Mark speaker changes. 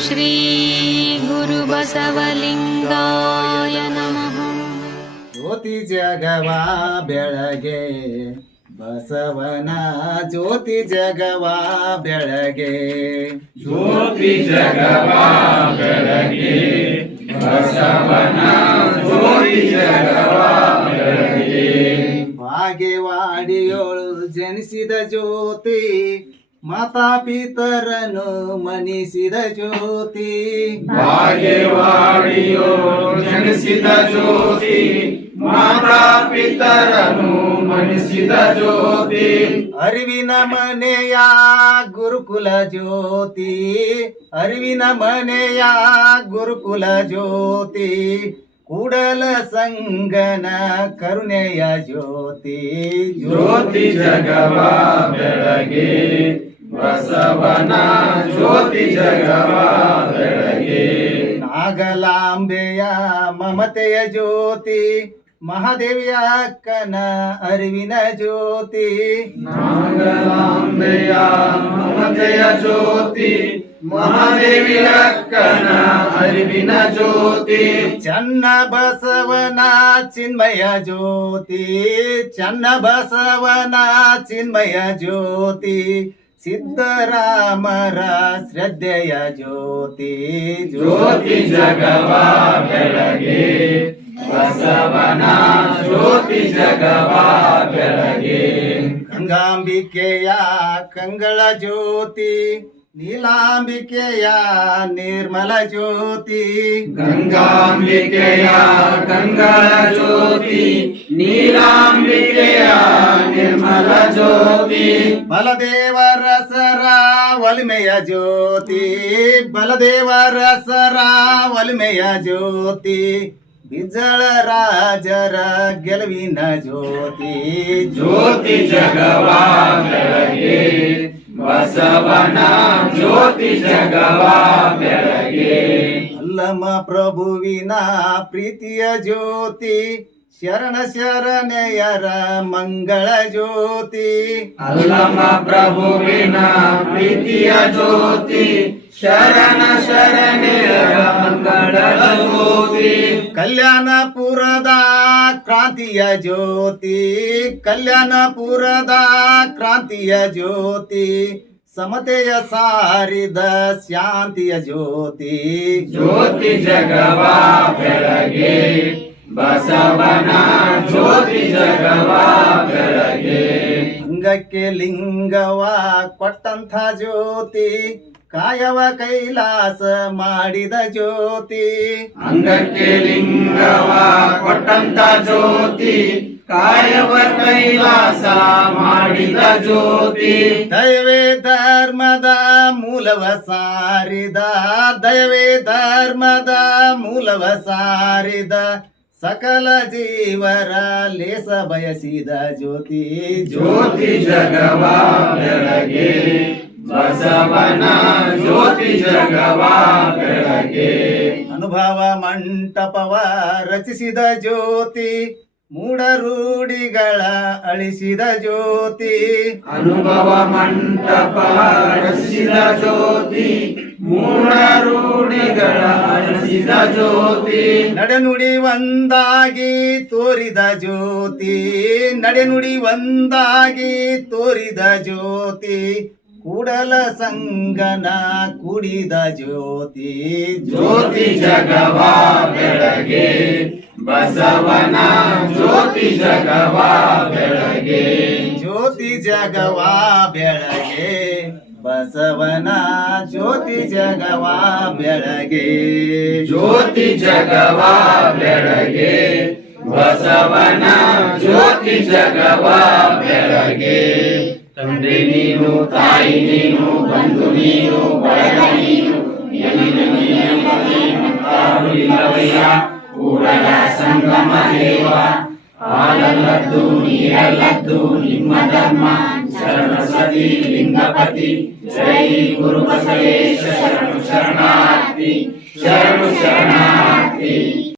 Speaker 1: ಶ್ರೀ ಗುರು ಬಸವಲಿಂಗಾಯ ನಮಃ.
Speaker 2: ಜ್ಯೋತಿ ಜಗವ ಬೆಳಗೆ ಬಸವನ ಜ್ಯೋತಿ ಜಗವ ಬೆಳಗೆ,
Speaker 3: ಜ್ಯೋತಿ ಜಗವ ಬೆಳಗೆ ಬಸವನ ಜ್ಯೋತಿ ಜಗವ ಬೆಳಗೆ.
Speaker 2: ಭಾಗ್ಯವಾಡಿಯೋಳು ಜನಿಸಿದ ಜ್ಯೋತಿ, ಮಾತಾಪಿತರನು ಮನಿಸಿದ ಜ್ಯೋತಿ.
Speaker 3: ಭಾಗ್ಯವಾಡಿಯೋ ಜನಿಸಿದ ಜ್ಯೋತಿ, ಮಾತಾಪಿತರನು ಮನಿಸಿದ ಜ್ಯೋತಿ.
Speaker 2: ಅರಿವಿನ ಮನೆಯ ಗುರುಕುಲ ಜ್ಯೋತಿ, ಅರಿವಿನ ಮನೆಯ ಗುರುಕುಲ ಜ್ಯೋತಿ. ಕೂಡಲ ಸಂಗನ ಕರುಣೆಯ ಜ್ಯೋತಿ,
Speaker 3: ಜ್ಯೋತಿ ಜಗವ ಬೆಳಗೆ ಬಸವನ ಜ್ಯೋತಿ ಜಗವ ಬೆಳಗೆ.
Speaker 2: ನಾಗಲಾಂಬೆಯ ಮಮತೆಯ ಜ್ಯೋತಿ, ಮಹಾದೇವಿಯ ಅಕ್ಕನ ಅರಿವಿನ ಜ್ಯೋತಿ.
Speaker 3: ನಾಗಲಾಂಬೆಯ ಮಮತೆಯ ಜ್ಯೋತಿ, ಮಹಾದೇವಿಯ ಅಕ್ಕನ ಅರಿವಿನ ಜ್ಯೋತಿ.
Speaker 2: ಚನ್ನ ಬಸವನ ಚಿನ್ಮಯ ಜ್ಯೋತಿ, ಚನ್ನ ಬಸವನ ಚಿನ್ಮಯ ಜ್ಯೋತಿ. ಸಿದ್ದರಾಮರ ಶ್ರದ್ಧೆಯ ಜ್ಯೋತಿ,
Speaker 3: ಜ್ಯೋತಿ ಜಗವ ಬೆಳಗೆ ಬಸವನ ಜ್ಯೋತಿ ಜಗವ ಬೆಳಗೆ.
Speaker 2: ಗಂಗಾಂಬಿಕೆಯ ಕಂಗಳ ಜ್ಯೋತಿ, ನೀಲಾಂಬಿಕೆಯ ನಿರ್ಮಲ ಜ್ಯೋತಿ.
Speaker 3: ಗಂಗಾಂಬಿಕೆಯ ಕಂಗಳ ಜ್ಯೋತಿ, ನೀಲಾಂಬಿಕೆಯ ನಿರ್ಮಲ ಜ್ಯೋತಿ.
Speaker 2: ಬಲದೇವರ ಸರ ಒಲಿಮೆಯ ಜ್ಯೋತಿ, ಬಲದೇವರ ಸರ ಒಲಿಮೆಯ ಜ್ಯೋತಿ. ಬಿಜ್ಜಳ ರಾಜರ ಗೆಲುವಿನ ಜ್ಯೋತಿ,
Speaker 3: ಜ್ಯೋತಿ ಜಗವ ಬೆಳಗೆ ಬಸವನ ಜ್ಯೋತಿ ಜಗವ ಬೆಳಗೆ.
Speaker 2: ಅಲ್ಲಮ ಪ್ರಭುವಿನ ಪ್ರೀತಿಯ ಜ್ಯೋತಿ, ಶರಣ ಶರಣೆಯರ ಮಂಗಳ ಜ್ಯೋತಿ.
Speaker 3: ಅಲ್ಲಮ ಪ್ರಭುವಿನ ಪ್ರೀತಿಯ ಜ್ಯೋತಿ, ಶರಣ ಶರಣೆಯರ ಮಂಗಳ ಜ್ಯೋತಿ.
Speaker 2: ಕಲ್ಯಾಣಪುರದ ಕ್ರಾಂತಿಯ ಜ್ಯೋತಿ, ಕಲ್ಯಾಣಪುರದ ಕ್ರಾಂತಿಯ ಜ್ಯೋತಿ. ಸಮತೆಯ ಸಾರಿದ ಶಾಂತಿಯ ಜ್ಯೋತಿ,
Speaker 3: ಜ್ಯೋತಿ ಜಗವ ಬೆಳಗೆ ಬಸವನ ಜ್ಯೋತಿ ಜಗವ ಬೆಳಗೆ.
Speaker 2: ಅಂಗಕ್ಕೆ ಲಿಂಗವ ಕೊಟ್ಟಂಥ ಜ್ಯೋತಿ, ಕಾಯವ ಕೈಲಾಸ ಮಾಡಿದ ಜ್ಯೋತಿ.
Speaker 3: ಅಂಗಕ್ಕೆ ಲಿಂಗವ ಕೊಟ್ಟಂತ ಜ್ಯೋತಿ, ಕಾಯವ ಕೈಲಾಸ ಮಾಡಿದ ಜ್ಯೋತಿ.
Speaker 2: ದಯವೇ ಧರ್ಮದ ಮೂಲವ ಸಾರಿದ, ದಯವೇ ಧರ್ಮದ ಮೂಲವ ಸಾರಿದ. ಸಕಲ ಜೀವರ ಲೇಸ ಬಯಸಿದ ಜ್ಯೋತಿ,
Speaker 3: ಜ್ಯೋತಿ ಜಗವ ಬೆಳಗೆ ಬಸವನ ಜ್ಯೋತಿ ಜಗವ ಬೆಳಗೆ.
Speaker 2: ಅನುಭವ ಮಂಟಪವ ರಚಿಸಿದ ಜ್ಯೋತಿ, ಮೂಢ ರೂಢಿಗಳ ಅಳಿಸಿದ ಜ್ಯೋತಿ.
Speaker 3: ಅನುಭವ ಮಂಟಪ ರಚಿಸಿದ ಜ್ಯೋತಿ, ಮೂಢ ರೂಢಿಗಳ ಅಳಿಸಿದ ಜ್ಯೋತಿ.
Speaker 2: ನಡೆನುಡಿ ಒಂದಾಗಿ ತೋರಿದ ಜ್ಯೋತಿ, ನಡೆನುಡಿ ಒಂದಾಗಿ ತೋರಿದ ಜ್ಯೋತಿ. ಕೂಡಲ ಸಂಗನ ಕುಡಿದ ಜ್ಯೋತಿ,
Speaker 3: ಜ್ಯೋತಿ ಜಗವ ಬೆಳಗೆ ಬಸವನ ಜ್ಯೋತಿ ಜಗವ ಬೆಳಗೆ.
Speaker 2: ಜ್ಯೋತಿ ಜಗವ ಬೆಳಗೆ ಬಸವನ ಜ್ಯೋತಿ ಜಗವ ಬೆಳಗೆ.
Speaker 3: ಜ್ಯೋತಿ ಜಗವ ಬೆಳಗೆ ಬಸವನ ಜ್ಯೋತಿ ಜಗವ ಬೆಳಗೆ. ತಂದೆ ನೀನು, ತಾಯಿ ನೀನು, ಬಂಧು ನೀನು, ಬಳಗ ನೀನು, ಎಲ್ಲಿನ ನೀನು ಇಲ್ಲವಯ್ಯ. ಕೂಡಲ ಸಂಗಮ ದೇವ, ಹಾಲಲ್ಲದ್ದು ನೀರಲ್ಲದ್ದು ನಿಮ್ಮ ಧರ್ಮ. ಶರಣ ಸತಿ ಲಿಂಗಪತಿ, ಜೈ ಗುರು ಬಸವೇಶ ಶರಣು ಶರಣಾರ್ಥಿ, ಶರಣು ಶರಣಾರ್ಥಿ.